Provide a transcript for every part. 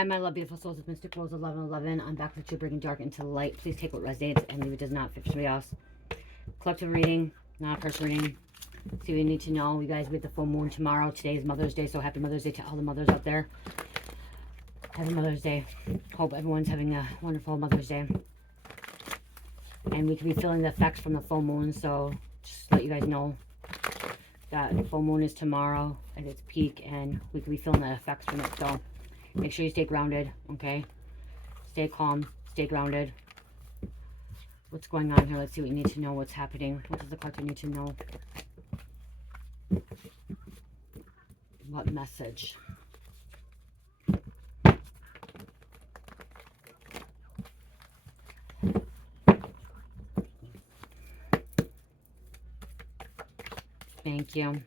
Hi, my love, beautiful souls. It's Mystic Rose 1111. I'm back with you, bringing dark into light. Please take what resonates and leave it does not fit for somebody else. Collective reading, not a personal reading. See what you need to know. You guys, we have the full moon tomorrow. Today is Mother's Day, so happy Mother's Day to all the mothers out there. Happy Mother's Day. Hope everyone's having a wonderful Mother's Day. And we could be feeling the effects from the full moon, so just to let you guys know that the full moon is tomorrow at its peak, and we could be feeling the effects from it. So make sure you stay grounded, okay? Stay calm, stay grounded. What's going on here? Let's see what you need to know. What's happening? What does the collective need to know? What message? Thank you.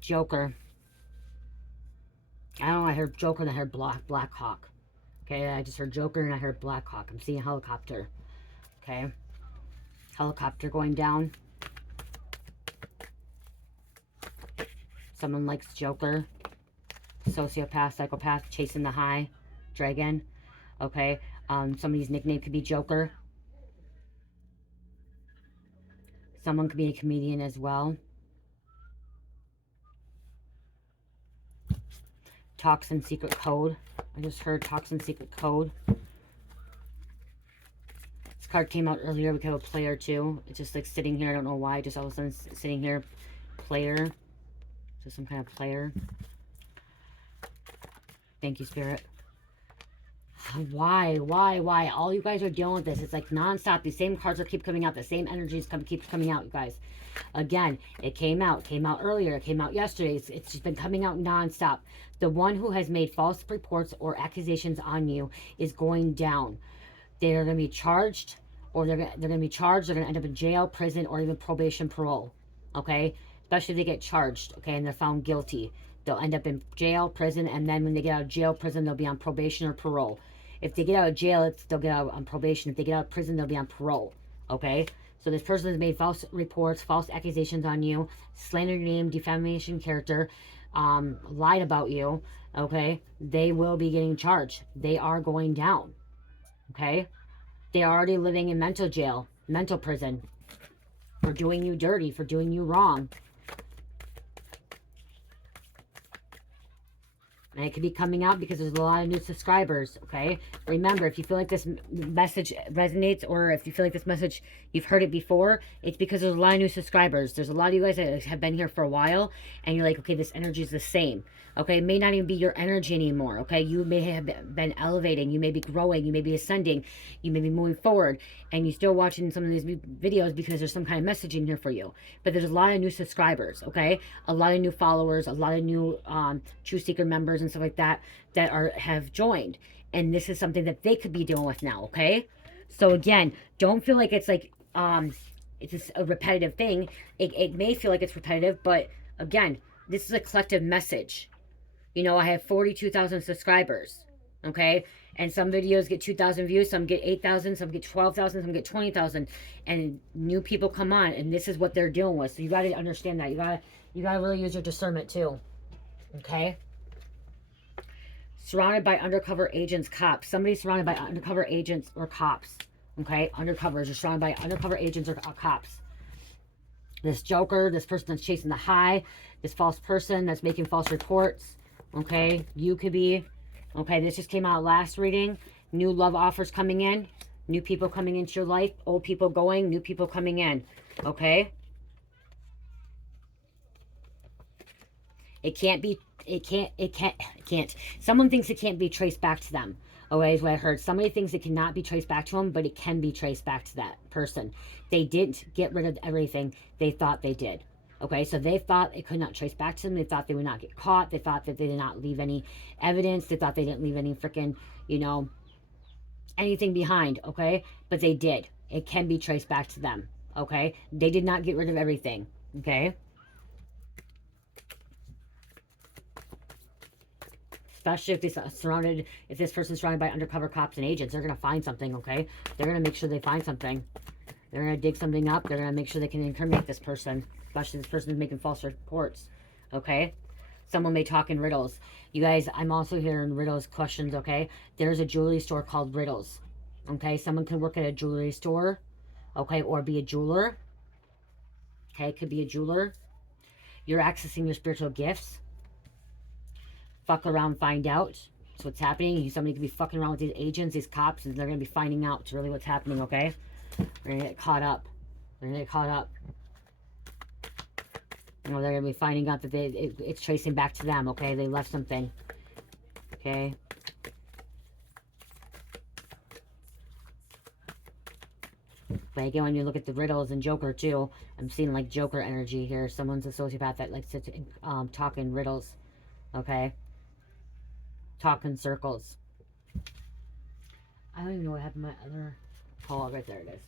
Joker. I don't know, I heard Joker and I heard Black Hawk. Okay, I just heard Joker and I heard Black Hawk. I'm seeing helicopter. Okay. Helicopter going down. Someone likes Joker. Sociopath, psychopath, chasing the high. Dragon. Okay. Somebody's nickname could be Joker. Someone could be a comedian as well. Toxin Secret Code. I just heard Toxin Secret Code. This card came out earlier. We could have a player too. It's just like sitting here. I don't know why. Just all of a sudden sitting here. Player. So some kind of player. Thank you, Spirit. Why? All you guys are dealing with this. It's like nonstop. These same cards are keep coming out. The same energies keep coming out, you guys. Again, it came out earlier. It came out yesterday. It's just been coming out nonstop. The one who has made false reports or accusations on you is going down. They're going to be charged, or they're going to be charged. They're going to end up in jail, prison, or even probation, parole. Okay? Especially if they get charged, okay, and they're found guilty. They'll end up in jail, prison, and then when they get out of jail, prison, they'll be on probation or parole. If they get out of jail, they'll get out on probation. If they get out of prison, they'll be on parole. Okay? So this person has made false reports, false accusations on you, slandered your name, defamation character, lied about you. Okay? They will be getting charged. They are going down. Okay? They are already living in mental jail, mental prison, for doing you dirty, for doing you wrong. And it could be coming out because there's a lot of new subscribers, okay? Remember, if you feel like this message resonates, or if you feel like this message, you've heard it before, it's because there's a lot of new subscribers. There's a lot of you guys that have been here for a while, and you're like, okay, this energy is the same, okay? It may not even be your energy anymore, okay? You may have been elevating. You may be growing. You may be ascending. You may be moving forward, and you're still watching some of these videos because there's some kind of messaging here for you. But there's a lot of new subscribers, okay? A lot of new followers, a lot of new True Seeker members and stuff like that have joined, and this is something that they could be dealing with now. Okay, so again, don't feel like it's like it's just a repetitive thing. It may feel like it's repetitive, but again, this is a collective message. You know, I have 42,000 subscribers, okay, and some videos get 2,000 views, some get 8,000, some get 12,000, some get 20,000, and new people come on, and this is what they're dealing with. So you got to understand that. You got to really use your discernment too. Okay. Surrounded by undercover agents, cops. Somebody's surrounded by undercover agents or cops. Okay? Undercovers. You're surrounded by undercover agents or cops. This Joker, this person that's chasing the high, this false person that's making false reports. Okay? You could be. Okay? This just came out last reading. New love offers coming in. New people coming into your life. Old people going. New people coming in. Okay? It can't. Someone thinks it can't be traced back to them. Okay, is what I heard. Somebody thinks it cannot be traced back to them, but it can be traced back to that person. They didn't get rid of everything they thought they did. Okay, so they thought it could not trace back to them. They thought they would not get caught. They thought that they did not leave any evidence. They thought they didn't leave any freaking, you know, anything behind. Okay, but they did. It can be traced back to them. Okay, they did not get rid of everything. Okay. Especially if this person's surrounded by undercover cops and agents, they're going to find something, okay? They're going to make sure they find something. They're going to dig something up. They're going to make sure they can incriminate this person, especially this person is making false reports, okay? Someone may talk in riddles. You guys, I'm also hearing riddles questions, okay? There's a jewelry store called Riddles. Okay, someone can work at a jewelry store, okay, or be a jeweler. Okay, could be a jeweler. You're accessing your spiritual gifts. Fuck around, find out. That's what's happening. Somebody could be fucking around with these agents, these cops, and they're going to be finding out really what's happening, okay? They're going to get caught up. They're going to get caught up. You know, they're going to be finding out that it's tracing back to them, okay? They left something, okay? But again, when you look at the riddles and Joker, too, I'm seeing, like, Joker energy here. Someone's a sociopath that likes to talk in riddles, okay? Talk in circles. I don't even know what happened to my other... Oh, right there it is.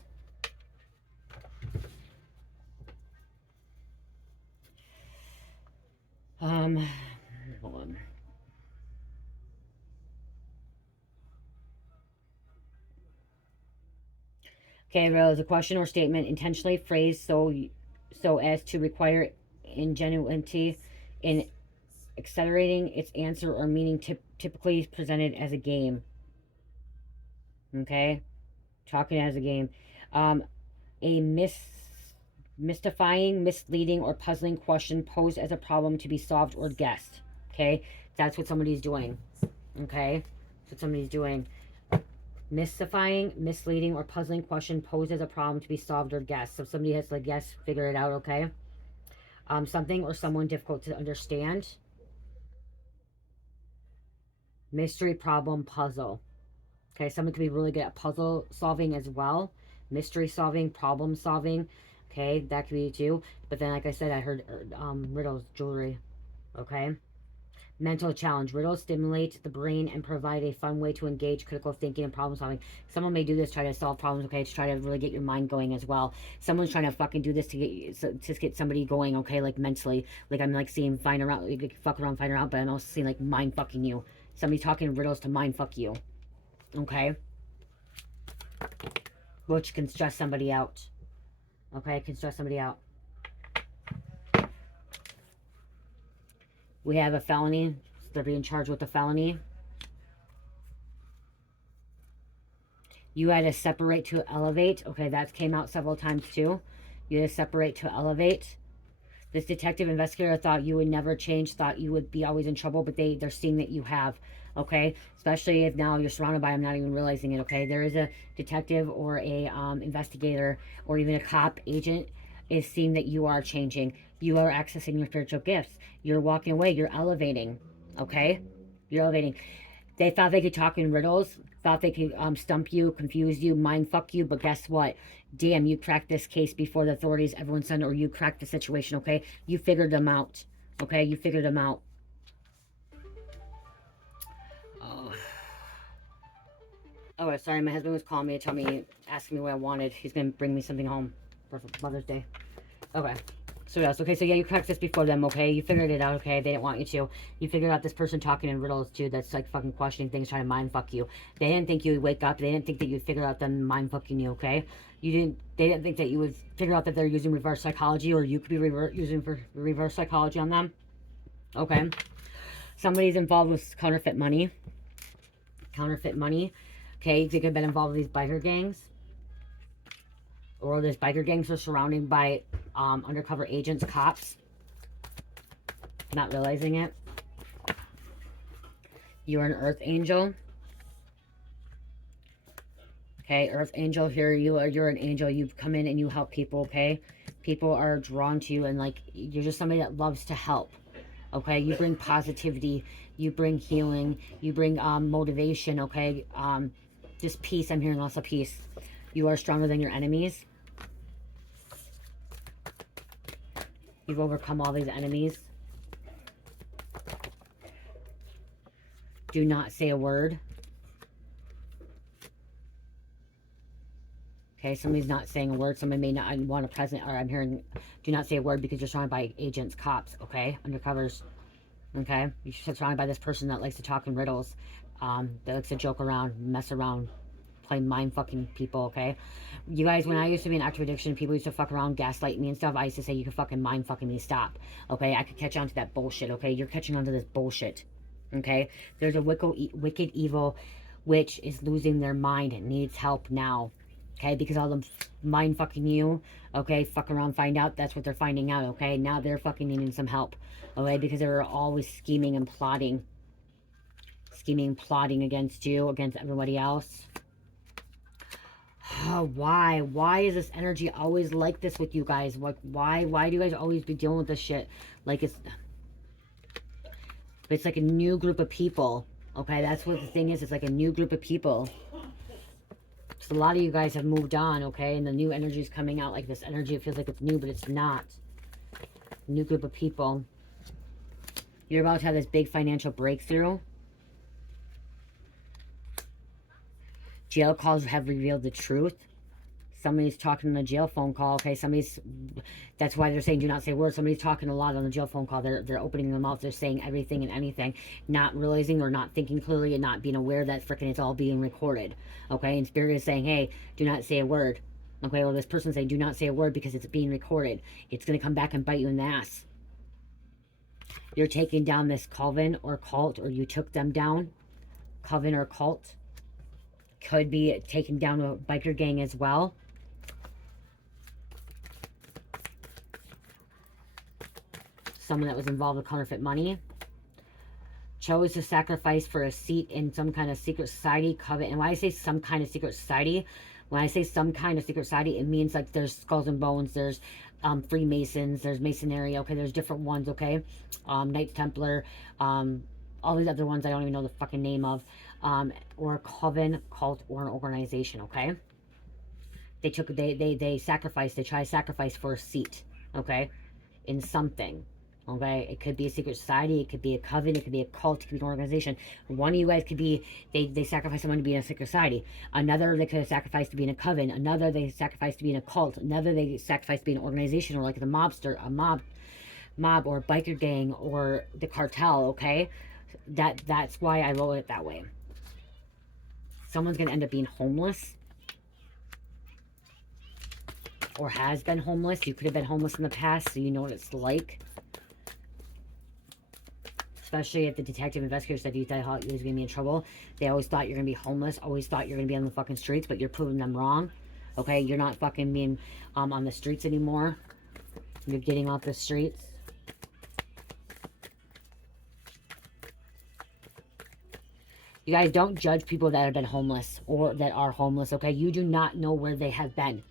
Hold on. Okay, Rose, a question or statement intentionally phrased so as to require ingenuity in accelerating its answer or meaning, typically presented as a game. Okay, talking as a game. A mystifying, misleading, or puzzling question posed as a problem to be solved or guessed. Okay, that's what somebody's doing. Okay, that's what somebody's doing. Mystifying, misleading, or puzzling question posed as a problem to be solved or guessed. So somebody has to, like, guess, figure it out, okay? Something or someone difficult to understand. Mystery, problem, puzzle. Okay, someone could be really good at puzzle solving as well. Mystery solving, problem solving. Okay, that could be too. But then, like I said, I heard riddles, jewelry. Okay. Mental challenge. Riddles stimulate the brain and provide a fun way to engage critical thinking and problem solving. Someone may do this, try to solve problems, okay, to try to really get your mind going as well. Someone's trying to fucking do this to get somebody going, okay, like mentally. Like I'm like seeing fine around, like, fuck around, find around, but I'm also seeing like mind fucking you. Somebody talking riddles to mind fuck you, okay, which can stress somebody out. Okay, can stress somebody out. We have a felony. They're being charged with a felony. You had to separate to elevate. Okay, that came out several times too. You had to separate to elevate. This detective investigator thought you would never change, thought you would be always in trouble, but they're seeing that you have. Okay, especially if now you're surrounded by them, not even realizing it. Okay, there is a detective or a investigator or even a cop agent is seeing that you are changing. You are accessing your spiritual gifts. You're walking away. You're elevating. Okay, you're elevating. They thought they could talk in riddles, thought they could stump you, confuse you, mind fuck you, but guess what? Damn, you cracked this case before the authorities, everyone said, or you cracked the situation, okay? You figured them out, okay? You figured them out. Oh, sorry, my husband was calling me to tell me, asking me what I wanted. He's going to bring me something home for Mother's Day. Okay. So yes, okay, so yeah, you cracked this before them, okay? You figured it out, okay? They didn't want you to. You figured out this person talking in riddles, too, that's like fucking questioning things, trying to mind fuck you. They didn't think you would wake up. They didn't think that you'd figure out them mind fucking you, okay? They didn't think that you would figure out that they're using reverse psychology, or you could be using for reverse psychology on them. Okay. Somebody's involved with counterfeit money. Counterfeit money. Okay, they could have been involved with these biker gangs. Or these biker gangs are surrounded by undercover agents, cops. Not realizing it. You're an earth angel. Okay, earth angel here. You're an angel. You've come in and you help people, okay? People are drawn to you, and like you're just somebody that loves to help. Okay, you bring positivity, you bring healing, you bring motivation, okay? Just peace. I'm hearing lots of peace. You are stronger than your enemies. You've overcome all these enemies. Do not say a word. Okay, somebody's not saying a word. Somebody may not want a present, or I'm hearing, do not say a word because you're surrounded by agents, cops, okay? Undercovers, okay? You're surrounded by this person that likes to talk in riddles, that likes to joke around, mess around, play mind fucking people, okay? You guys, when I used to be in active addiction, people used to fuck around, gaslight me and stuff. I used to say, you can fucking mind fucking me, stop, okay? I could catch on to that bullshit, okay? You're catching on to this bullshit, okay? There's a wicked evil witch is losing their mind and needs help now, okay? Because all them mind fucking you, okay? Fuck around, find out. That's what they're finding out, okay? Now they're fucking needing some help, okay? Because they're always scheming and plotting. Scheming, plotting against you, against everybody else. Oh, why? Why is this energy always like this with you guys? Like, why do you guys always be dealing with this shit? Like, it's like a new group of people, okay? That's what the thing is. It's like a new group of people. So a lot of you guys have moved on, okay? And the new energy is coming out like this energy. It feels like it's new, but it's not. New group of people. You're about to have this big financial breakthrough. Jail calls have revealed the truth. Somebody's talking on a jail phone call, okay? That's why they're saying do not say words. Somebody's talking a lot on the jail phone call. They're opening their mouth. They're saying everything and anything, not realizing or not thinking clearly and not being aware that freaking it's all being recorded, okay? And Spirit is saying, hey, do not say a word, okay? Or this person saying, do not say a word because it's being recorded. It's going to come back and bite you in the ass. You're taking down this coven or cult, or you took them down, coven or cult. Could be taken down a biker gang as well. Someone that was involved with counterfeit money. Chose to sacrifice for a seat in some kind of secret society, coven. And when I say some kind of secret society, when I say some kind of secret society, it means like there's skulls and bones, there's Freemasons, there's Masonry, okay? There's different ones, okay? Knights Templar, all these other ones I don't even know the fucking name of. Or a coven, cult, or an organization, okay? They sacrificed, they try to sacrifice for a seat, okay? In something, okay? It could be a secret society, it could be a coven, it could be a cult, it could be an organization. One of you guys could be, they sacrifice someone to be in a secret society. Another, they could have sacrificed to be in a coven. Another, they sacrificed to be in a cult. Another, they sacrificed to be in an organization, or like the mobster, a mob, or a biker gang, or the cartel, okay? That's why I wrote it that way. Someone's going to end up being homeless. Or has been homeless. You could have been homeless in the past, so you know what it's like. Especially if the detective investigator said you thought you was going to be in trouble. They always thought you're going to be homeless. Always thought you're going to be on the fucking streets, but you're proving them wrong. Okay? You're not fucking being on the streets anymore. You're getting off the streets. You guys, don't judge people that have been homeless or that are homeless, okay? You do not know where they have been.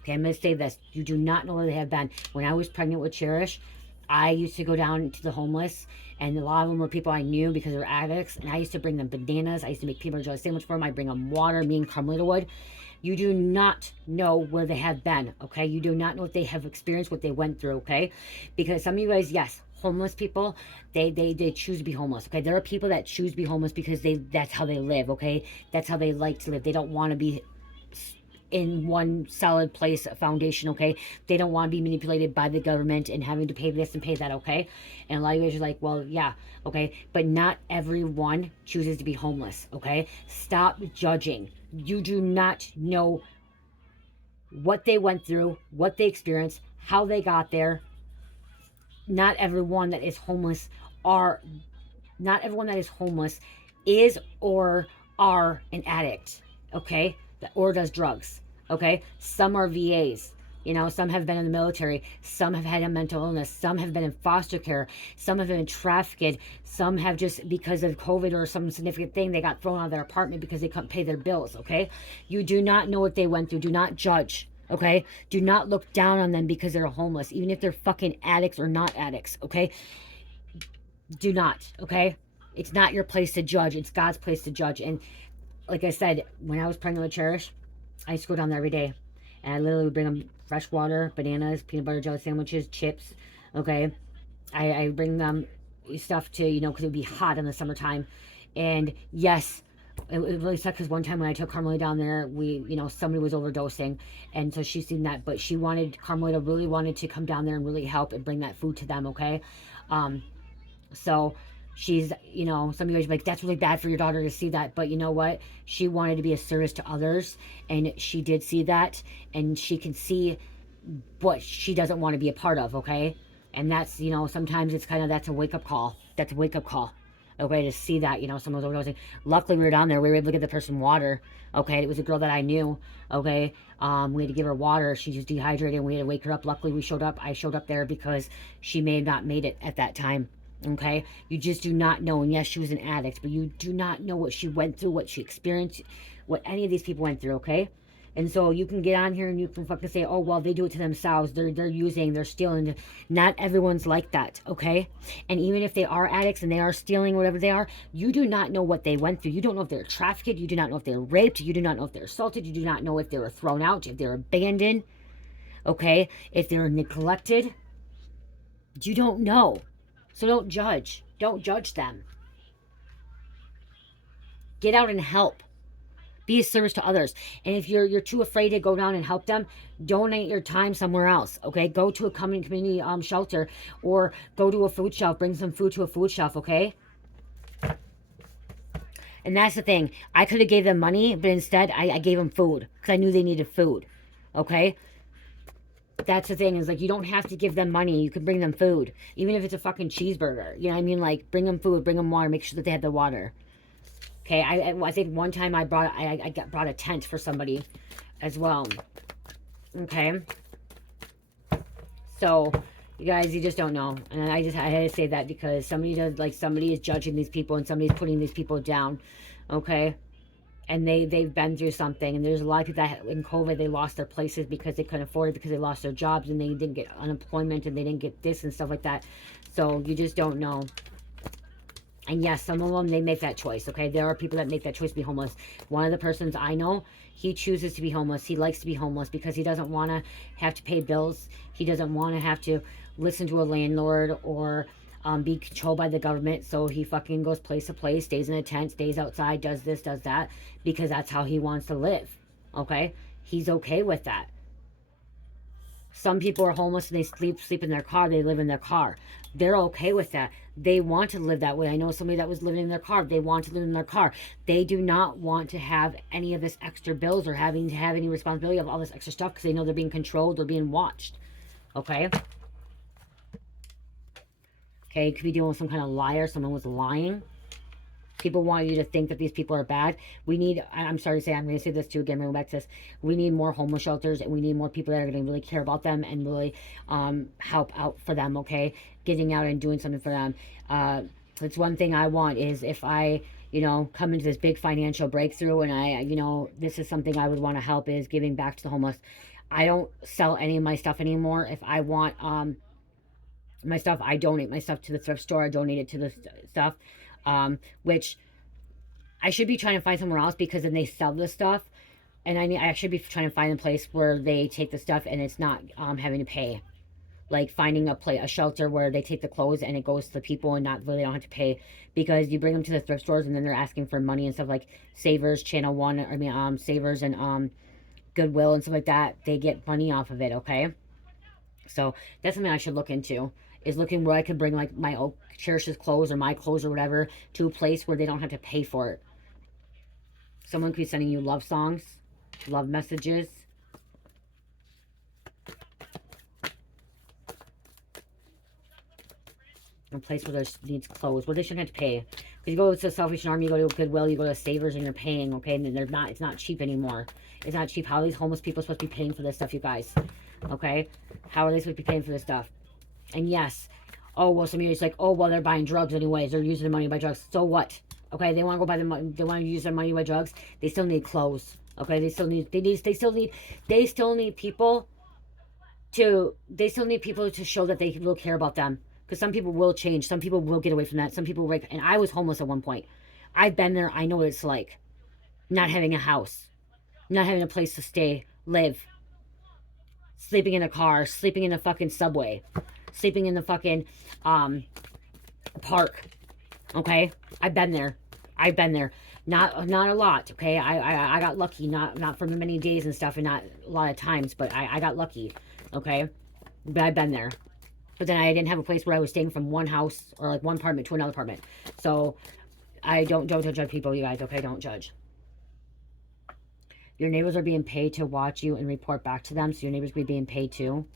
Okay, I'm going to say this. You do not know where they have been. When I was pregnant with Cherish, I used to go down to the homeless, and a lot of them were people I knew because they were addicts, and I used to bring them bananas. I used to make peanut butter jelly sandwich for them. I bring them water, me and Carmelita would. You do not know where they have been, okay? You do not know what they have experienced, what they went through, okay? Because some of you guys, yes, homeless people, they choose to be homeless, okay? There are people that choose to be homeless because that's how they live, okay? That's how they like to live. They don't want to be in one solid place, foundation, okay? They don't want to be manipulated by the government and having to pay this and pay that, okay? And a lot of you guys are like, well, yeah, okay? But not everyone chooses to be homeless, okay? Stop judging. You do not know what they went through, what they experienced, how they got there. Not everyone that is homeless is or are an addict, okay? Or does drugs, okay? Some are VAs, you know, some have been in the military, some have had a mental illness, some have been in foster care, some have been trafficked, some have just, because of COVID or some significant thing, they got thrown out of their apartment because they couldn't pay their bills, okay? You do not know what they went through. Do not judge, okay? Do not look down on them because they're homeless, even if they're fucking addicts or not addicts, okay? Do not, okay? It's not your place to judge. It's God's place to judge. And like I said, when I was pregnant with Cherish, I used to go down there every day. And I literally would bring them fresh water, bananas, peanut butter jelly sandwiches, chips, okay? I bring them stuff to, you know, because it would be hot in the summertime. And yes, it really sucked because one time when I took Carmelita down there, somebody was overdosing. And so she's seen that. But Carmelita really wanted to come down there and really help and bring that food to them, okay? So She's, you know, some of you guys are like, that's really bad for your daughter to see that. But you know what? She wanted to be a service to others. And she did see that. And she can see what she doesn't want to be a part of, okay? And that's, you know, sometimes it's kind of, that's a wake-up call. That's a wake-up call. Okay, to see that, you know, someone's overdosing. Luckily, we were down there. We were able to give the person water. Okay, it was a girl that I knew. Okay, we had to give her water. She was dehydrated, and we had to wake her up. Luckily, we showed up. I showed up there because she may have not made it at that time. Okay, you just do not know. And yes, she was an addict, but you do not know what she went through, what she experienced, what any of these people went through. Okay. And so you can get on here and you can fucking say, oh, well, they do it to themselves. They're using, they're stealing. Not everyone's like that, okay? And even if they are addicts and they are stealing, whatever they are, you do not know what they went through. You don't know if they're trafficked. You do not know if they're raped. You do not know if they're assaulted. You do not know if they were thrown out, if they're abandoned, okay? If they're neglected. You don't know. So don't judge. Don't judge them. Get out and help. Be a service to others. And if you're too afraid to go down and help them, donate your time somewhere else. Okay, go to a community shelter, or go to a food shelf. Bring some food to a food shelf. Okay. And that's the thing. I could have gave them money, but instead I gave them food because I knew they needed food. Okay. That's the thing, is like, you don't have to give them money. You can bring them food, even if it's a fucking cheeseburger. You know what I mean? Like, bring them food, bring them water. Make sure that they have the water. Okay, I think one time I brought a tent for somebody as well. Okay, so you guys, you just don't know, and I had to say that because somebody is judging these people and somebody's putting these people down. Okay, and they've been through something, and there's a lot of people that in COVID they lost their places because they couldn't afford it, because they lost their jobs and they didn't get unemployment and they didn't get this and stuff like that. So you just don't know. And yes, some of them, they make that choice, okay? There are people that make that choice to be homeless. One of the persons I know, he chooses to be homeless. He likes to be homeless because he doesn't want to have to pay bills. He doesn't want to have to listen to a landlord or be controlled by the government. So he fucking goes place to place, stays in a tent, stays outside, does this, does that, because that's how he wants to live, okay? He's okay with that. Some people are homeless and they sleep in their car. They live in their car. They're okay with that. They want to live that way. I know somebody that was living in their car. They want to live in their car. They do not want to have any of this extra bills or having to have any responsibility of all this extra stuff because they know they're being controlled or being watched. Okay? Okay, you could be dealing with some kind of liar. Someone was lying. People want you to think that these people are bad. We need, I'm sorry to say, I'm going to say this too again, we'll go back to this. We need more homeless shelters, and we need more people that are going to really care about them and really help out for them, okay? Getting out and doing something for them. That's one thing I want, is if I, you know, come into this big financial breakthrough and I, you know, this is something I would want to help, is giving back to the homeless. I don't sell any of my stuff anymore. If I want my stuff, I donate my stuff to the thrift store. I donate it to the stuff. Which I should be trying to find somewhere else, because then they sell this stuff, and I should be trying to find a place where they take the stuff and it's not having to pay, like finding a shelter where they take the clothes and it goes to the people and not really don't have to pay, because you bring them to the thrift stores and then they're asking for money and stuff, like Savers, Channel One, I mean Savers and Goodwill and stuff like that. They get money off of it. Okay, so that's something I should look into, is looking where I could bring like my Cherish's clothes or my clothes or whatever to a place where they don't have to pay for it. Someone could be sending you love songs, love messages. A place where there needs clothes, where they shouldn't have to pay. Because you go to Salvation Army, you go to Goodwill, you go to Savers, and you're paying, okay? And they're not, it's not cheap anymore. It's not cheap. How are these homeless people supposed to be paying for this stuff, you guys? Okay? How are they supposed to be paying for this stuff? And yes, oh, well, some of you are like, oh, well, they're buying drugs anyways. They're using the money to buy drugs. So what? Okay, they want to go buy the money. They want to use their money to buy drugs. They still need clothes. Okay, they still need people to show that they will care about them. Because some people will change. Some people will get away from that. Some people will. And I was homeless at one point. I've been there. I know what it's like. Not having a house. Not having a place to stay, live. Sleeping in a car. Sleeping in a fucking subway. Sleeping in the fucking park. Okay, I've been there. Not a lot. Okay, I got lucky. Not for many days and stuff, and not a lot of times, but I got lucky. Okay, but I've been there. But then I didn't have a place where I was staying from one house or like one apartment to another apartment. So I don't judge people, you guys, okay? Don't judge. Your neighbors are being paid to watch you and report back to them. So your neighbors be being paid too.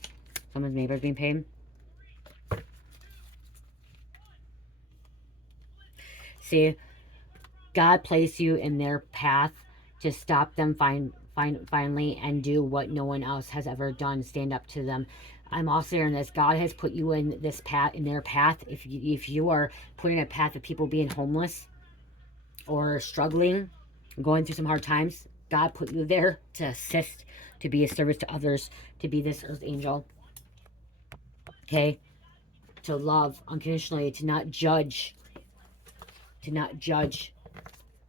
Someone's neighbors being paid. See, God placed you in their path to stop them finally and do what no one else has ever done. Stand up to them. I'm also hearing this. God has put you in this path, in their path. If you are put in a path of people being homeless or struggling, going through some hard times, God put you there to assist, to be a service to others, to be this earth angel. Okay? To love unconditionally, to not judge. To not judge.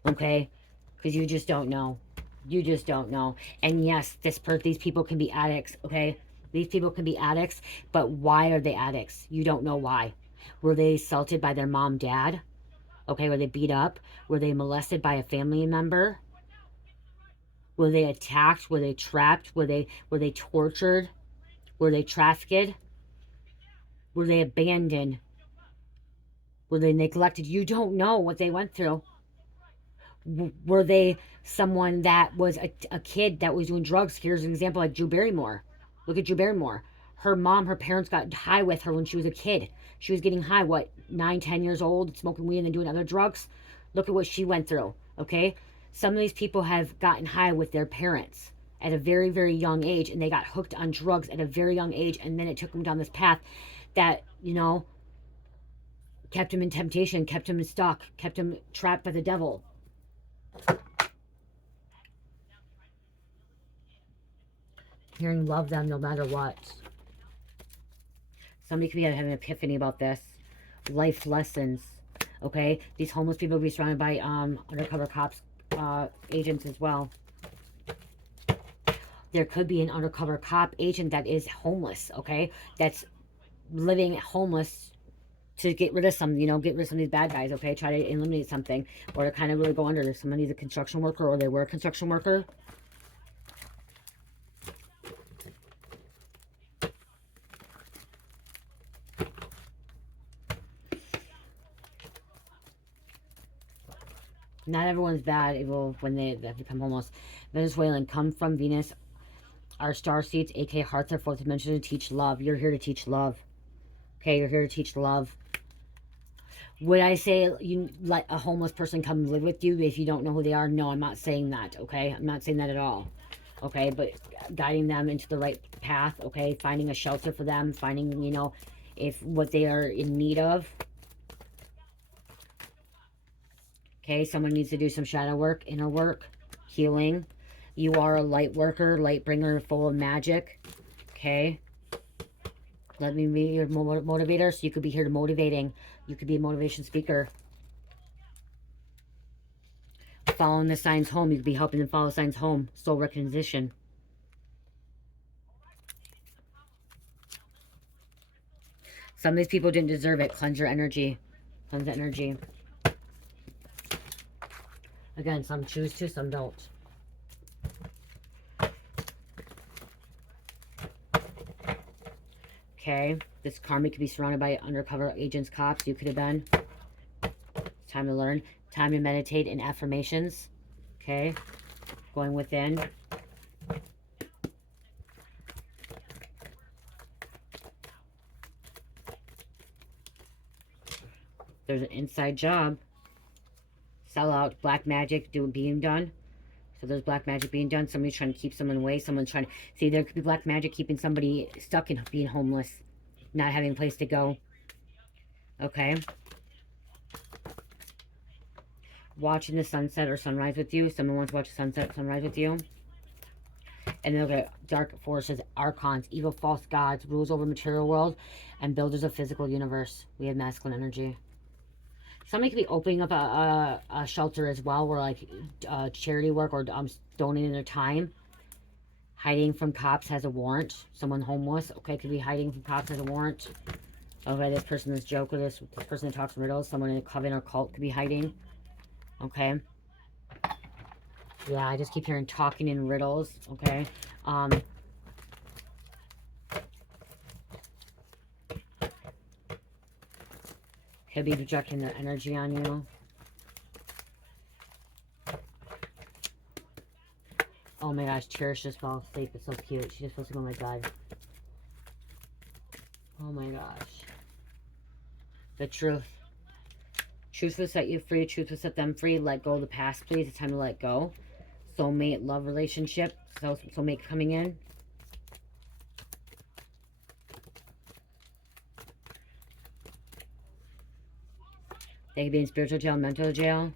Okay? Because you just don't know. You just don't know. And yes, these people can be addicts, okay? These people can be addicts, but why are they addicts? You don't know why. Were they assaulted by their mom, dad? Okay, were they beat up? Were they molested by a family member? Were they attacked? Were they trapped? Were they tortured? Were they trafficked? Were they abandoned? Were they neglected? You don't know what they went through. Were they someone that was a kid that was doing drugs? Here's an example like Drew Barrymore. Look at Drew Barrymore. Her mom, her parents got high with her when she was a kid. She was getting high, what, 9, 10 years old, smoking weed and then doing other drugs. Look at what she went through, okay? Some of these people have gotten high with their parents at a very, very young age, and they got hooked on drugs at a very young age, and then it took them down this path that, you know, kept them in temptation, kept them stuck, kept them trapped by the devil. Hearing love them no matter what. Somebody could be having an epiphany about this. Life lessons. Okay? These homeless people will be surrounded by undercover cops, agents as well. There could be an undercover cop agent that is homeless, okay? That's living homeless to get rid of some, you know, get rid of some of these bad guys, okay? Try to eliminate something. Or to kind of really go under. If someone needs a construction worker or they were a construction worker. Not everyone's bad evil when they become homeless. Venezuelan, come from Venus. Our star seeds, aka hearts, are fourth dimension to teach love. You're here to teach love. Okay, you're here to teach love. Would I say you let a homeless person come live with you if you don't know who they are? No, I'm not saying that, okay? I'm not saying that at all. Okay, but guiding them into the right path, okay? Finding a shelter for them, finding, you know, if what they are in need of. Okay, someone needs to do some shadow work, inner work, healing. You are a light worker, light bringer, full of magic. Okay. Let me be your motivator. So you could be here to motivating. You could be a motivation speaker. Following the signs home. You could be helping them follow signs home. Soul recognition. Some of these people didn't deserve it. Cleanse your energy. Cleanse the energy. Again, some choose to, some don't. Okay, this karma could be surrounded by undercover agents, cops. You could have been. It's time to learn. Time to meditate and affirmations. Okay, going within. There's an inside job. Sell out, black magic being done. So there's black magic being done. Somebody's trying to keep someone away. Someone's trying to... See, there could be black magic keeping somebody stuck in being homeless. Not having a place to go. Okay. Watching the sunset or sunrise with you. Someone wants to watch the sunset or sunrise with you. And then look at dark forces, archons, evil false gods, rules over material world, and builders of physical universe. We have masculine energy. Somebody could be opening up a shelter as well, where like charity work or donating their time. Hiding from cops has a warrant. Someone homeless, okay, could be hiding from cops has a warrant. Okay, this person is joker, this person that talks riddles. Someone in a coven or cult could be hiding. Okay. Yeah, I just keep hearing talking in riddles. Okay. Could be projecting the energy on you. Oh my gosh, Cherish just fell asleep. It's so cute. She just feels like, oh my god. Oh my gosh. The truth. Truth will set you free. Truth will set them free. Let go of the past, please. It's time to let go. Soulmate, love relationship. Soulmate coming in. They could be in spiritual jail, mental jail.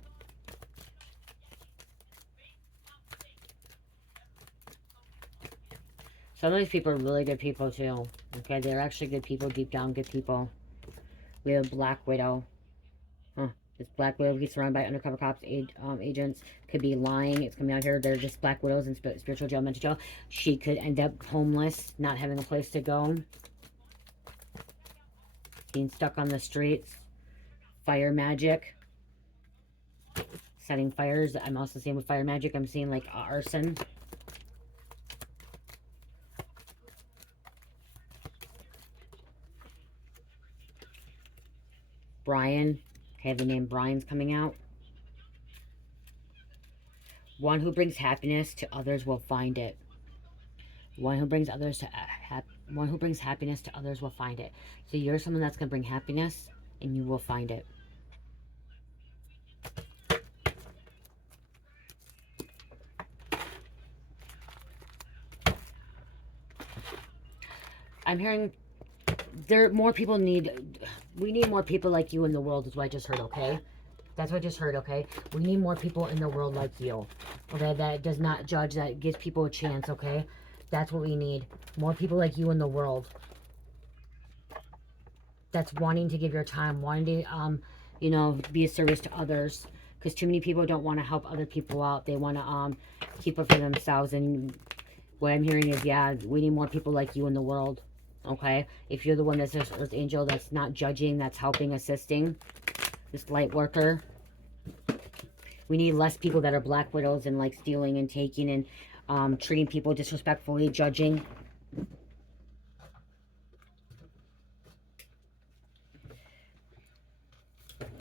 Some of these people are really good people too. Okay, they're actually good people, deep down good people. We have Black Widow. Huh. This Black Widow gets surrounded by undercover cops, agents. Could be lying. It's coming out here. They're just Black Widows in spiritual jail, mental jail. She could end up homeless, not having a place to go. Being stuck on the streets. Fire magic. Setting fires. I'm also seeing with fire magic, I'm seeing like arson. Brian. Okay, the name Brian's coming out. One who brings happiness to others will find it. One who brings happiness to others will find it. So you're someone that's going to bring happiness, and you will find it. I'm hearing more people we need more people like you in the world, is what I just heard, okay? That's what I just heard, okay? We need more people in the world like you, okay? That does not judge, that gives people a chance, okay? That's what we need. More people like you in the world. That's wanting to give your time, wanting to, you know, be a service to others. Because too many people don't want to help other people out. They want to keep it for themselves. And what I'm hearing is, yeah, we need more people like you in the world, okay? If you're the one that's this earth angel that's not judging, that's helping, assisting, this light worker. We need less people that are Black Widows and like stealing and taking and treating people disrespectfully, judging.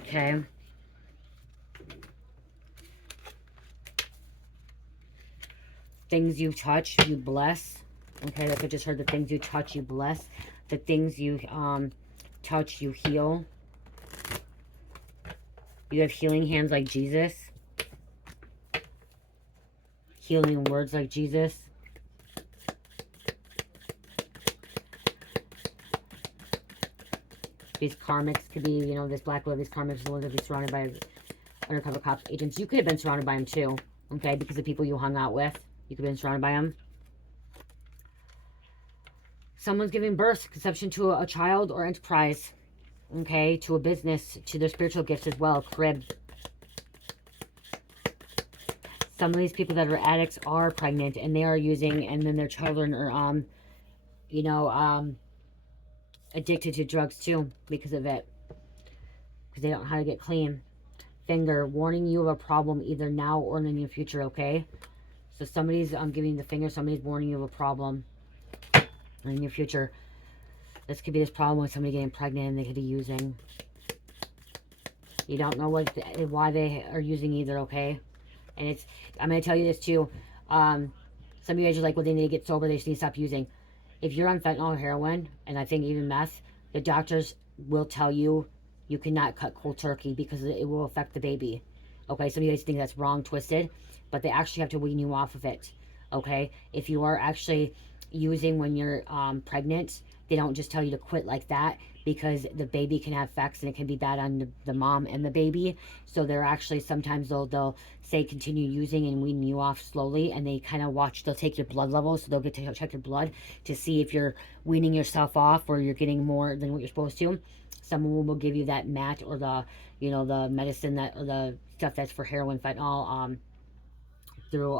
Okay. Things you touch, you bless. Okay, like I just heard, the things you touch, you bless. The things you touch, you heal. You have healing hands like Jesus. Healing words like Jesus. These karmics could be, you know, this Black Widow, these karmics are the ones that be surrounded by undercover cops, agents. You could have been surrounded by them too, okay, because of people you hung out with. You could have been surrounded by them. Someone's giving birth, conception to a child or enterprise, okay, to a business, to their spiritual gifts as well, crib. Some of these people that are addicts are pregnant and they are using, and then their children are, you know, addicted to drugs too because of it. Because they don't know how to get clean. Finger, warning you of a problem either now or in the near future, okay? So somebody's giving you the finger, somebody's warning you of a problem in the near future. This could be this problem with somebody getting pregnant and they could be using. You don't know why they are using either, okay? And it's, I'm going to tell you this too. Some of you guys are like, well, they need to get sober, they just need to stop using. If you're on fentanyl or heroin, and I think even meth, the doctors will tell you you cannot cut cold turkey because it will affect the baby. Okay, some of you guys think that's wrong, twisted, but they actually have to wean you off of it. Okay, if you are actually using when you're pregnant, they don't just tell you to quit like that, because the baby can have effects and it can be bad on the mom and the baby. So they're actually, sometimes they'll say continue using and wean you off slowly, and they kind of watch, they'll take your blood levels, so they'll get to check your blood to see if you're weaning yourself off or you're getting more than what you're supposed to. Someone will give you that mat or the, you know, the medicine that, or the stuff that's for heroin, fentanyl, through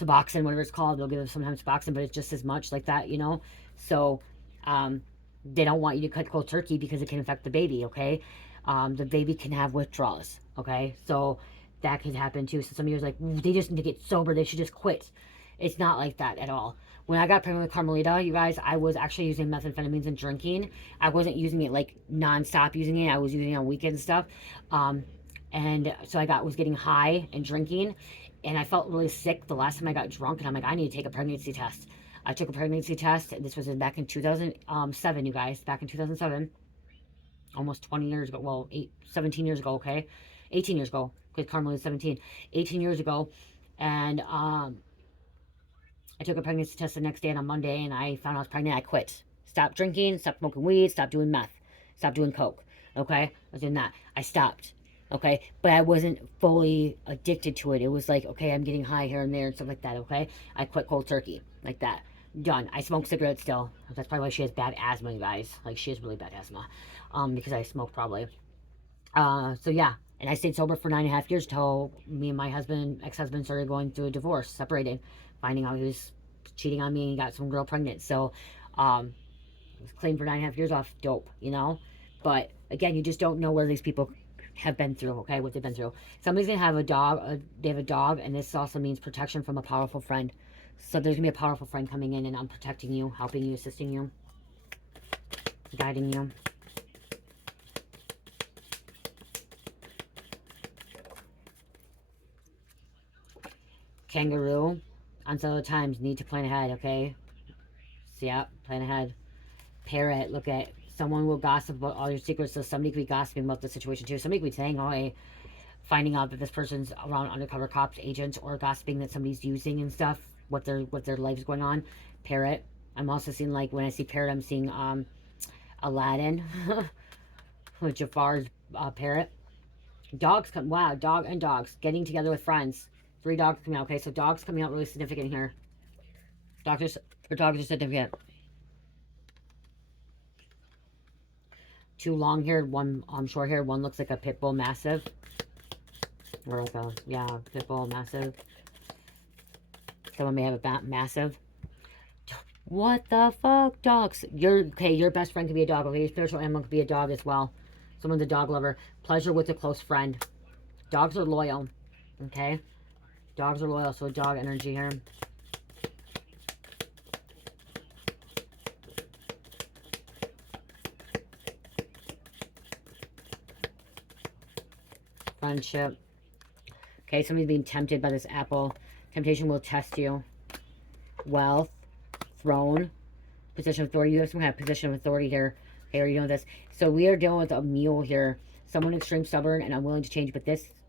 Suboxone, whatever it's called. They'll give them sometimes Suboxone, but it's just as much like that, you know. So they don't want you to cut cold turkey because it can affect the baby, okay? The baby can have withdrawals, okay? So that could happen too. So some of you are like, they just need to get sober, they should just quit. It's not like that at all. When I got pregnant with Carmelita, you guys, I was actually using methamphetamines and drinking. I wasn't using it like non-stop using it. I was using it on weekend stuff. And so was getting high and drinking, and I felt really sick the last time I got drunk, and I'm like, I need to take a pregnancy test. I took a pregnancy test. This was back in 2007, you guys, back in 2007, almost 20 years ago. Well, 17 years ago, okay? 18 years ago, because Carmelita was 17. 18 years ago, and I took a pregnancy test the next day on Monday, and I found I was pregnant. I quit. Stopped drinking, stopped smoking weed, stopped doing meth, stopped doing coke. Okay? I was doing that. I stopped. Okay? But I wasn't fully addicted to it. It was like, okay, I'm getting high here and there and stuff like that. Okay? I quit cold turkey. Like that. Done. I smoke cigarettes still. That's probably why she has bad asthma, you guys. Like, she has really bad asthma. Because I smoke probably. So yeah. And I stayed sober for 9.5 years till me and my ex-husband, started going through a divorce, separating, finding out he was cheating on me and he got some girl pregnant. So, I was clean for 9.5 years off dope, you know? But again, you just don't know where these people have been through, okay? What they've been through. Somebody's gonna have a dog, they have a dog, and this also means protection from a powerful friend. So there's gonna be a powerful friend coming in, and I'm protecting you, helping you, assisting you, guiding you. Kangaroo, unsettled times, need to plan ahead, okay? So yeah, plan ahead. Parrot, look at, someone will gossip about all your secrets, so somebody could be gossiping about the situation too. Somebody could be saying, oh, hey, finding out that this person's around undercover cops, agents, or gossiping that somebody's using and stuff, what their life is going on. Parrot. I'm also seeing, like, when I see parrot, I'm seeing Aladdin with Jafar's parrot. Dogs come, wow, dog and dogs getting together with friends. 3 dogs coming out. Okay, so dogs coming out really significant here. Dogs are significant. 2 long-haired, 1 short-haired. 1 looks like a pit bull massive. Or like a, yeah, pit bull massive. Someone may have a massive. What the fuck, dogs? Your best friend could be a dog. Okay, your spiritual animal could be a dog as well. Someone's a dog lover. Pleasure with a close friend. Dogs are loyal. Okay? Dogs are loyal, so dog energy here. Friendship. Okay, somebody's being tempted by this apple. Temptation will test you. Wealth. Throne. Position of authority. You have some kind of position of authority here. Okay, are you doing this? So we are dealing with a mule here. Someone extreme stubborn and unwilling to change, but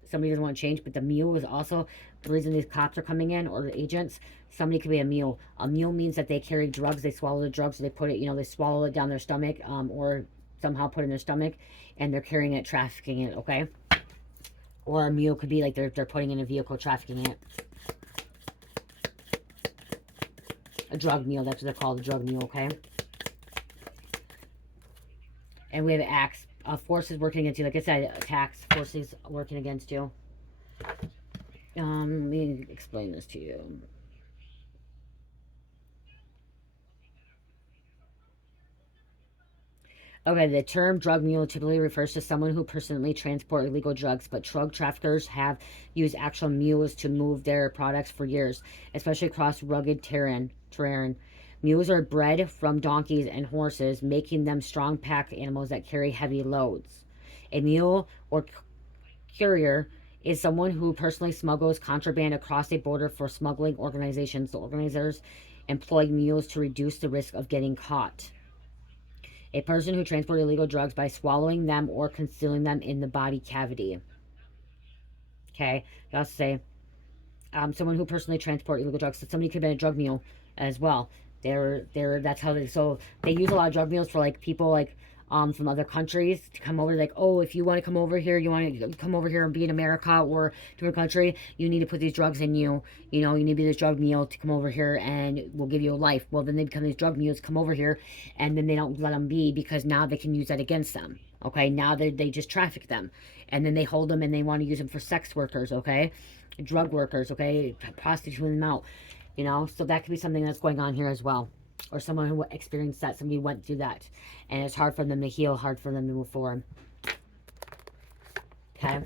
somebody doesn't want to change, but the mule is also the reason these cops are coming in, or the agents. Somebody could be a mule. A mule means that they carry drugs. They swallow the drugs. So they put it, they swallow it down their stomach, or somehow put it in their stomach, and they're carrying it, trafficking it, okay? Or a mule could be like they're putting in a vehicle, trafficking it. A drug mule, that's what they're called, a drug mule, okay? And we have axe. Forces working against you. Like I said, attacks, forces working against you. Let me explain this to you. Okay, the term drug mule typically refers to someone who personally transport illegal drugs, but drug traffickers have used actual mules to move their products for years, especially across rugged terrain. Mules are bred from donkeys and horses, making them strong pack animals that carry heavy loads. A mule or courier is someone who personally smuggles contraband across a border for smuggling organizations. The organizers employ mules to reduce the risk of getting caught. A person who transports illegal drugs by swallowing them or concealing them in the body cavity. Okay, you also say someone who personally transports illegal drugs. So somebody could have been a drug mule as well. That's how they use a lot of drug mules for like people like from other countries to come over. Like, oh, if you want to come over here, you want to come over here and be in America or to a country, you need to put these drugs in you. You need to be this drug mule to come over here, and we'll give you a life. Well, then they become these drug mules, come over here, and then they don't let them be, because now they can use that against them. Okay, now they just traffic them, and then they hold them and they want to use them for sex workers. Okay, drug workers. Okay, prostituting them out. So that could be something that's going on here as well. Or someone who experienced that, somebody went through that, and it's hard for them to heal, hard for them to move forward. Okay.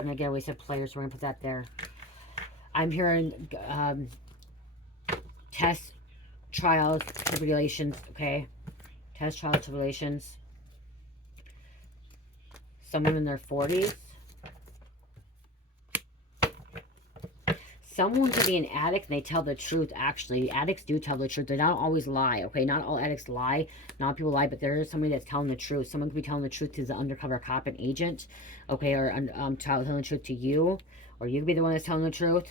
I'm going to get a waste of players, so we're going to put that there. I'm hearing tests, trials, tribulations, okay? Test, trials, tribulations. Someone in their 40s. Someone could be an addict and they tell the truth, actually. Addicts do tell the truth. They don't always lie, okay? Not all addicts lie. Not all people lie, but there is somebody that's telling the truth. Someone could be telling the truth to the undercover cop and agent, okay? Or telling the truth to you. Or you could be the one that's telling the truth.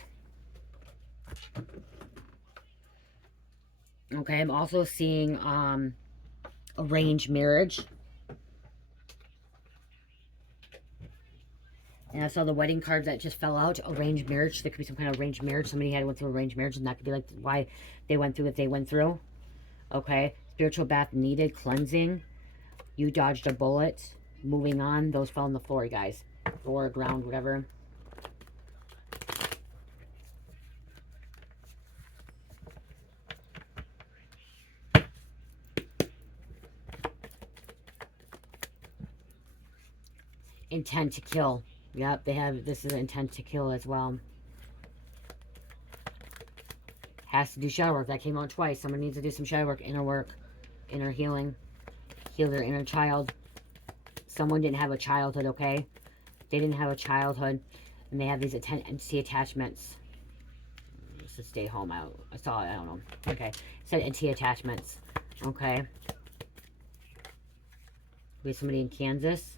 Okay, I'm also seeing arranged marriage. And I saw the wedding cards that just fell out. Arranged marriage. There could be some kind of arranged marriage. Somebody went through arranged marriage, and that could be like why they went through what they went through. Okay. Spiritual bath needed. Cleansing. You dodged a bullet. Moving on. Those fell on the floor, guys. Floor, ground, whatever. Intent to kill. Yep, they have, this is intent to kill as well. Has to do shadow work. That came out twice. Someone needs to do some shadow work, inner healing. Heal their inner child. Someone didn't have a childhood, okay? They didn't have a childhood. And they have these entity attachments. Just to stay home out. I saw it, I don't know. Okay. It said entity attachments. Okay. We have somebody in Kansas.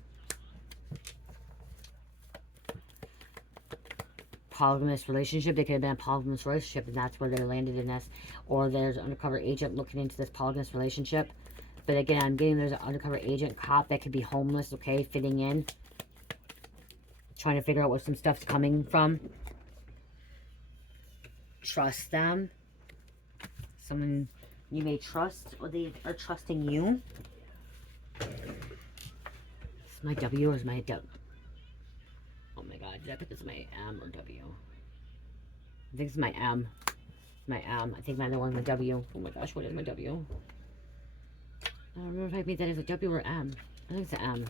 Polygamous relationship. They could have been a polygamous relationship, and that's where they landed in this. Or there's an undercover agent looking into this polygamous relationship. But again, I'm getting there's an undercover agent cop that could be homeless, okay, fitting in. Trying to figure out where some stuff's coming from. Trust them. Someone you may trust, or they are trusting you. Is my W or is my W? Oh my god, did I put this my M or W? I think it's my M. My M. I think my other one, my W. Oh my gosh, what is my W? I don't remember if I made that as a W or M. I think it's an M.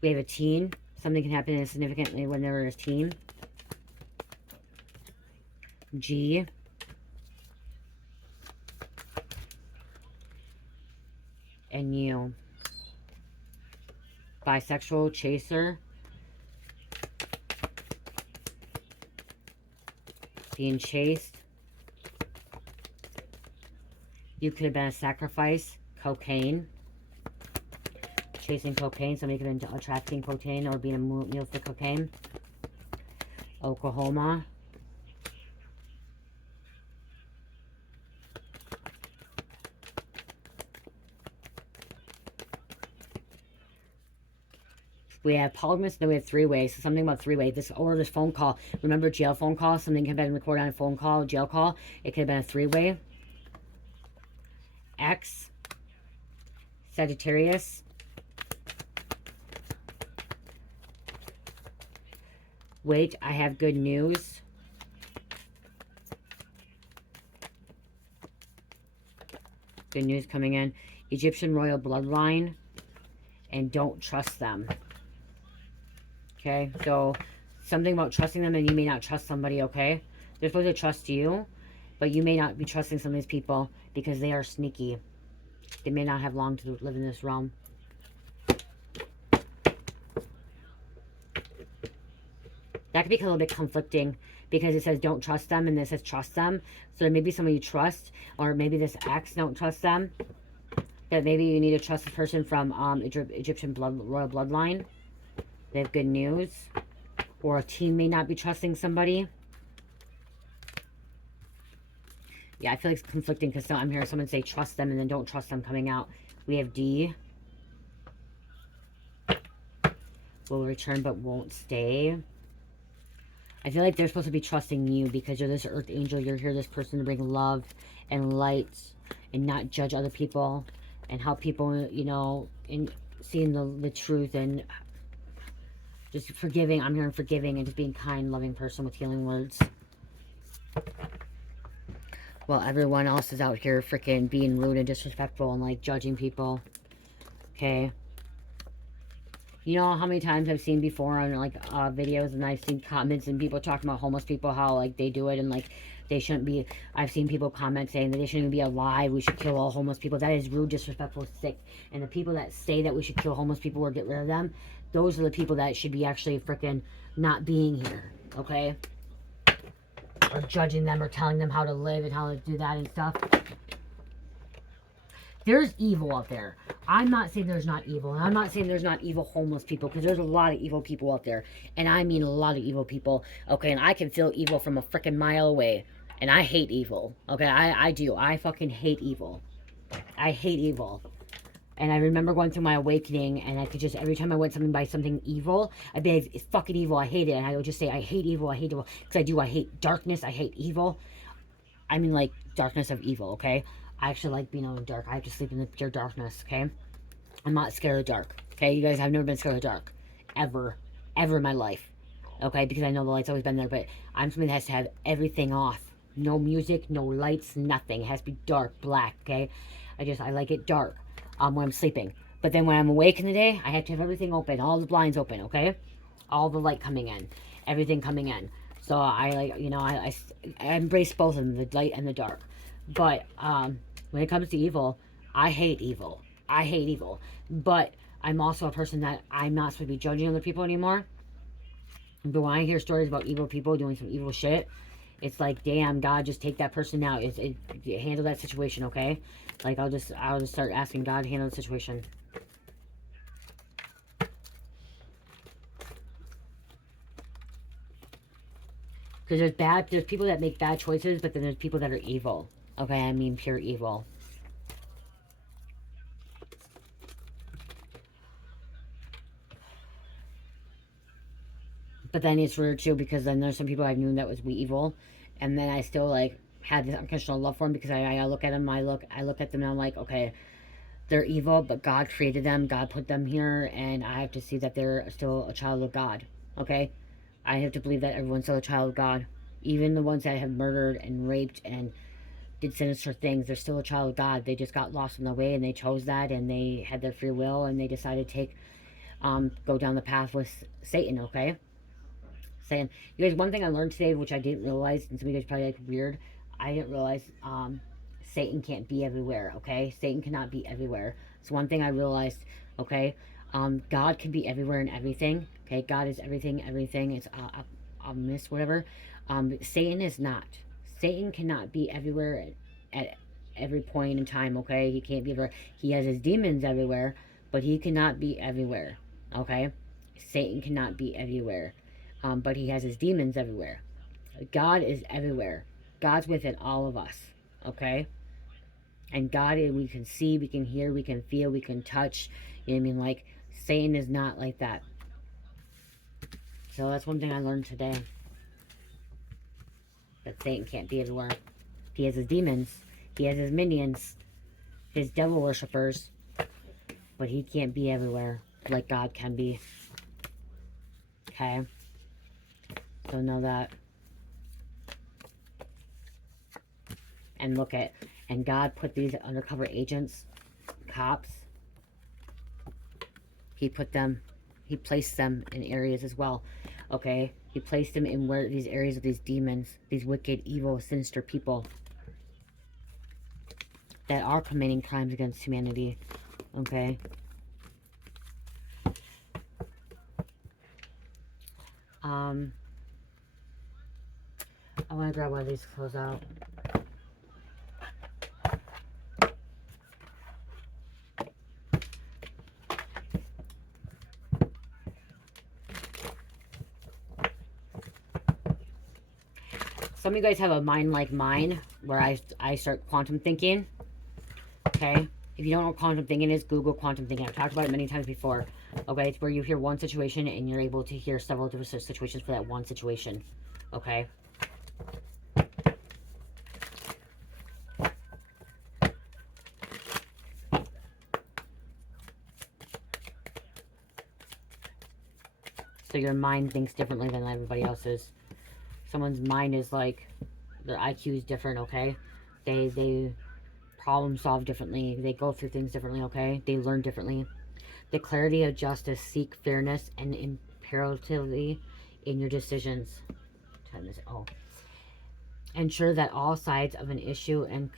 We have a teen. Something can happen significantly when they're a teen. G. And U. Bisexual, chaser. Being chased. You could have been a sacrifice. Cocaine. Chasing cocaine. Somebody could have been trafficking cocaine or being a mule for cocaine. Oklahoma. We have polygamous, then we have three-way. So something about three-way. This phone call. Remember jail phone call? Something could have been recorded on a phone call, jail call. It could have been a three-way. X. Sagittarius. Wait, I have good news. Good news coming in. Egyptian royal bloodline. And don't trust them. Okay, so something about trusting them, and you may not trust somebody, okay? They're supposed to trust you, but you may not be trusting some of these people because they are sneaky. They may not have long to live in this realm. That could be a little bit conflicting because it says don't trust them and this says trust them. So there may be somebody you trust, or maybe this ex don't trust them. That maybe you need to trust this person from Egyptian royal bloodline. They have good news. Or a team may not be trusting somebody. Yeah, I feel like it's conflicting because I'm hearing someone say trust them and then don't trust them coming out. We have D. Will return but won't stay. I feel like they're supposed to be trusting you because you're this earth angel. You're here, this person to bring love and light and not judge other people and help people, you know, in seeing the truth and just forgiving. I'm hearing forgiving and just being kind, loving person with healing words. While everyone else is out here freaking being rude and disrespectful and like judging people. Okay. You know how many times I've seen before on like videos, and I've seen comments and people talking about homeless people, how like they do it, and like they shouldn't be. I've seen people comment saying that they shouldn't even be alive. We should kill all homeless people. That is rude, disrespectful, sick. And the people that say that we should kill homeless people or get rid of them, those are the people that should be actually freaking not being here. Okay? Or judging them or telling them how to live and how to do that and stuff. There's evil out there. I'm not saying there's not evil. And I'm not saying there's not evil homeless people, because there's a lot of evil people out there. And I mean a lot of evil people. Okay, and I can feel evil from a freaking mile away. And I hate evil. Okay, I do. I fucking hate evil. I hate evil. And I remember going through my awakening, and I could just, every time I went something by something evil, I'd be like, it's fucking evil, I hate it. And I would just say, I hate evil, I hate evil. Because I do, I hate darkness, I hate evil. I mean, like, darkness of evil, okay? I actually like being out in the dark. I have to sleep in the pure darkness, okay? I'm not scared of dark, okay? You guys, I've never been scared of dark. Ever. Ever in my life. Okay? Because I know the light's always been there, but I'm somebody that has to have everything off. No music, no lights, nothing. It has to be dark, black, okay? I like it dark when I'm sleeping. But then when I'm awake in the day, I have to have everything open. All the blinds open, okay? All the light coming in. Everything coming in. So I like, you know, I embrace both of them, the light and the dark. But when it comes to evil, I hate evil. I hate evil. But I'm also a person that I'm not supposed to be judging other people anymore. But when I hear stories about evil people doing some evil shit, it's like, damn, God, just take that person out. Handle that situation, okay? Like, I'll just start asking God to handle the situation. Because there's people that make bad choices, but then there's people that are evil. Okay, I mean pure evil. But then it's weird too, because then there's some people I've known that was evil, and then I still like had this unconditional love for them, because I look at them, I look at them, and I'm like, okay, they're evil, but God created them, God put them here, and I have to see that they're still a child of God. Okay, I have to believe that everyone's still a child of God, even the ones that have murdered and raped and did sinister things. They're still a child of God. They just got lost in the way, and they chose that, and they had their free will, and they decided to go down the path with Satan. Okay. Saying, you guys, one thing I learned today, which I didn't realize, and some of you guys probably like weird, I didn't realize Satan can't be everywhere, okay? Satan cannot be everywhere. So one thing I realized, okay, God can be everywhere and everything, okay? God is everything, everything. It's omnis, whatever. Satan is not. Satan cannot be everywhere at every point in time, okay? He can't be everywhere. He has his demons everywhere, but he cannot be everywhere, okay? Satan cannot be everywhere. But he has his demons everywhere. God is everywhere. God's within all of us, okay? And God, we can see, we can hear, we can feel, we can touch. You know what I mean? Like, Satan is not like that. So that's one thing I learned today. That Satan can't be everywhere. He has his demons. He has his minions. His devil worshippers. But he can't be everywhere like God can be. Okay? So know that. And look at, and God put these undercover agents, cops, he placed them in areas as well, okay? He placed them in these areas of these demons, these wicked, evil, sinister people that are committing crimes against humanity, okay? I want to grab one of these clothes out. Some of you guys have a mind like mine, where I start quantum thinking, okay? If you don't know what quantum thinking is, Google quantum thinking. I've talked about it many times before, okay? It's where you hear one situation and you're able to hear several different situations for that one situation, okay? So your mind thinks differently than everybody else's. Someone's mind is like, their IQ is different, okay? They problem solve differently. They go through things differently, okay? They learn differently. The clarity of justice. Seek fairness and imperatively in your decisions. Ensure that all sides of an issue and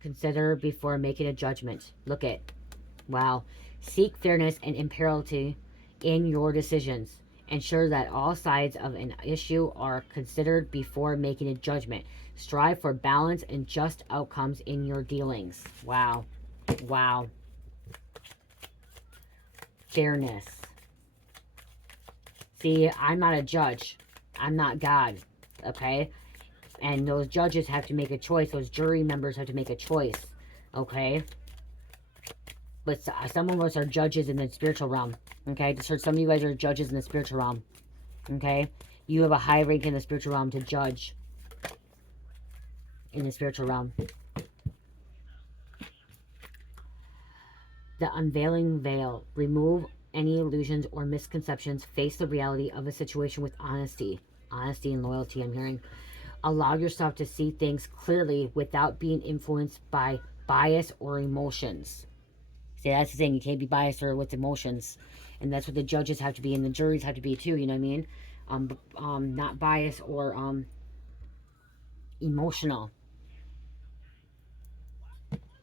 consider before making a judgment. Look at, wow. Seek fairness and impartiality in your decisions. Ensure that all sides of an issue are considered before making a judgment. Strive for balance and just outcomes in your dealings. Wow. Wow. Fairness. See, I'm not a judge. I'm not God. Okay? And those judges have to make a choice. Those jury members have to make a choice. Okay? But some of us are judges in the spiritual realm. Okay? I just heard some of you guys are judges in the spiritual realm. Okay? You have a high rank in the spiritual realm to judge. In the spiritual realm. The unveiling veil. Remove any illusions or misconceptions. Face the reality of a situation with honesty. Honesty and loyalty, I'm hearing. Allow yourself to see things clearly without being influenced by bias or emotions. See, that's the thing. You can't be biased or with emotions. And that's what the judges have to be, and the juries have to be too, you know what I mean? Not biased or emotional.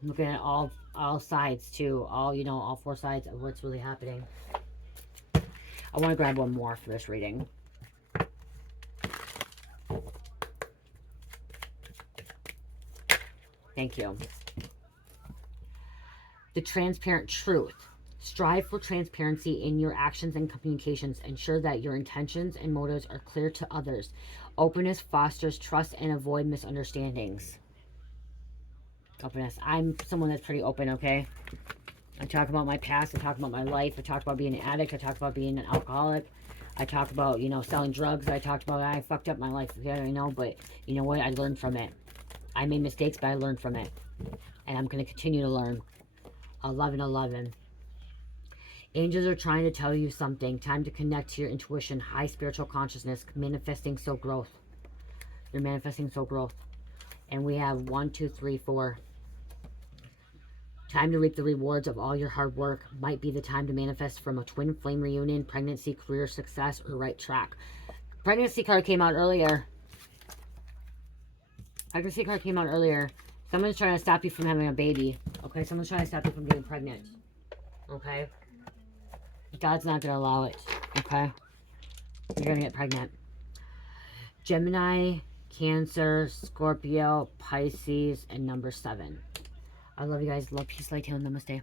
Looking at all sides too. All four sides of what's really happening. I want to grab one more for this reading. Thank you. The transparent truth. Strive for transparency in your actions and communications. Ensure that your intentions and motives are clear to others. Openness fosters trust and avoid misunderstandings. Openness. I'm someone that's pretty open, okay? I talk about my past. I talk about my life. I talk about being an addict. I talk about being an alcoholic. I talk about, selling drugs. I talked about I fucked up my life, but you know what? I learned from it. I made mistakes, but I learned from it. And I'm going to continue to learn. 11:11. Angels are trying to tell you something. Time to connect to your intuition. High spiritual consciousness. Manifesting soul growth. You're manifesting soul growth. And we have 1, 2, 3, 4. Time to reap the rewards of all your hard work. Might be the time to manifest from a twin flame reunion, pregnancy, career success, or right track. Pregnancy card came out earlier. Pregnancy card came out earlier. Someone's trying to stop you from having a baby. Okay, someone's trying to stop you from getting pregnant. Okay? God's not going to allow it. Okay? You're going to get pregnant. Gemini, Cancer, Scorpio, Pisces, and number 7. I love you guys. Love, peace, light, healing. Namaste.